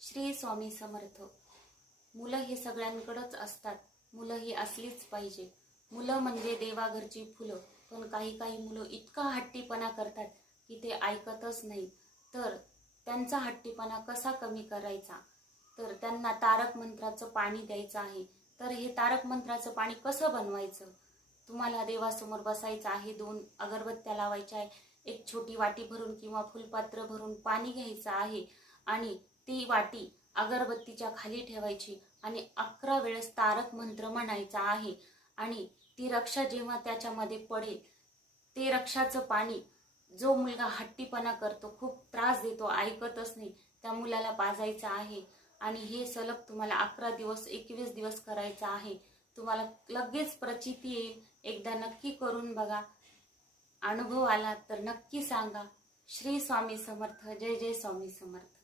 श्री स्वामी समर्थ. मुलं हे सगळ्यांकडेच असतात. मुलं ही असलीच पाहिजे. मुलं म्हणजे देवाघरची फुलं. पण काही काही मुलं इतका हट्टीपणा करतात की ते ऐकतच नाही. तर त्यांचा हट्टीपणा कसा कमी करायचा, तर त्यांना तारक मंत्राचं पाणी द्यायचं आहे. तर हे तारक मंत्राचं पाणी कसं बनवायचं, तुम्हाला देवासमोर बसायचं आहे, 2 अगरबत्त्या लावायच्या आहे, एक छोटी वाटी भरून किंवा फुलपात्र भरून पाणी घ्यायचं आहे आणि ती वाटी अगरबत्तीच्या खाली ठेवायची आणि 11 वेळेस तारक मंत्र म्हणायचा आहे. आणि ती रक्षा जेव्हा त्याच्यामध्ये पडेल, ते रक्षाचं पाणी जो मुलगा हट्टीपणा करतो, खूप त्रास देतो, ऐकतच नाही, त्या मुलाला पाजायचं आहे. आणि हे सलग तुम्हाला 11 दिवस 21 दिवस करायचं आहे. तुम्हाला लगेच प्रचिती येईल. एकदा नक्की करून बघा. अनुभव आला तर नक्की सांगा. श्री स्वामी समर्थ. जय जय स्वामी समर्थ.